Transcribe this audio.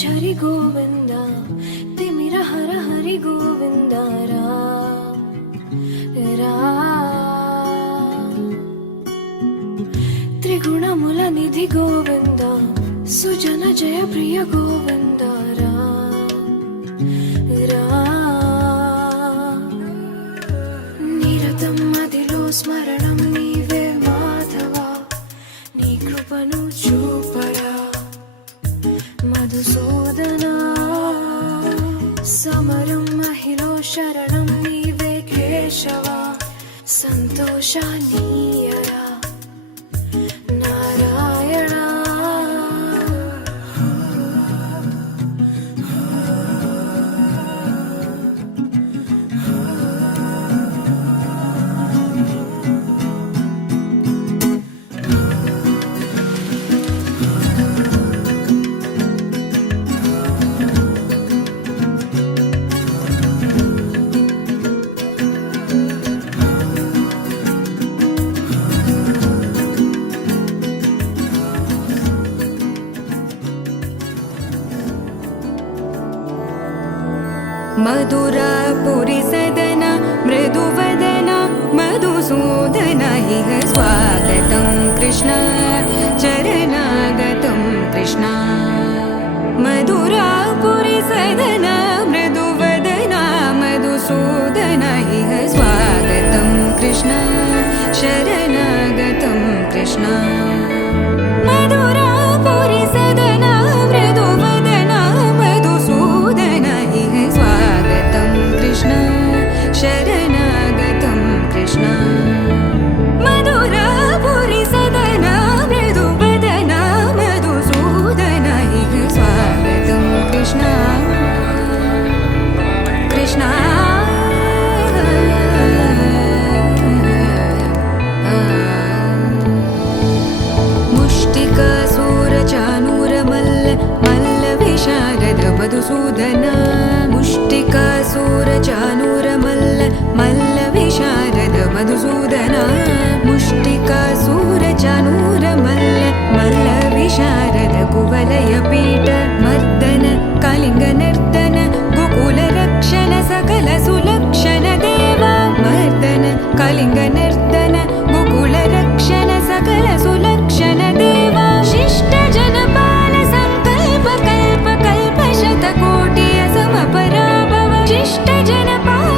झरी गोविंदा तिमिर हर हरि गोविंदा राम त्रिगुणमुल निधि गोविंदा सुजन जय प्रिय गोविंदा निरतं मदिलो स्मरणं नीवे माधवा नी कृपनु चूपरा मधुसूदना समरं महिलो शरणं नीवे केशवा संतोषानीयरा नारायणा मधुरापुरी सदना मृदुवदना मधुसूदना इह स्वागतं कृष्ण चरणागतं कृष्ण मधुरापुरी सदना मृदुवदना मधुसूदना इह स्वागतं कृष्ण शरणागतं कृष्ण मधुरापुरी सदना मृदुवदना मधुसूदना इह स्वागतं कृष्ण शरणागतं कृष्ण मधुरापुरी सदना मृदुवदना मधुसूदना इह स्वागतं कृष्ण कृष्ण मुष्टिकासूरचानूरमल्ल मल्लविशारद मधुसूदना मुष्टिकासूरचानूरमल्ल मल्लविशारद मधुसूदना मुष्टिकासूरचानूरमल्ल मल्लविशारद कुवलयपीठ मर्दन कलिङ्गनर्तन गोकुलरक्षण सकल सुलक्षण देवा मर्दन कलिङ्गनर्तन गोकुलरक्षण सकल सुलक्षण देवा शिष्ट जनपाल संकल्प कल्प कल्प शतकोटि असमपराभव शिष्ट जन पाल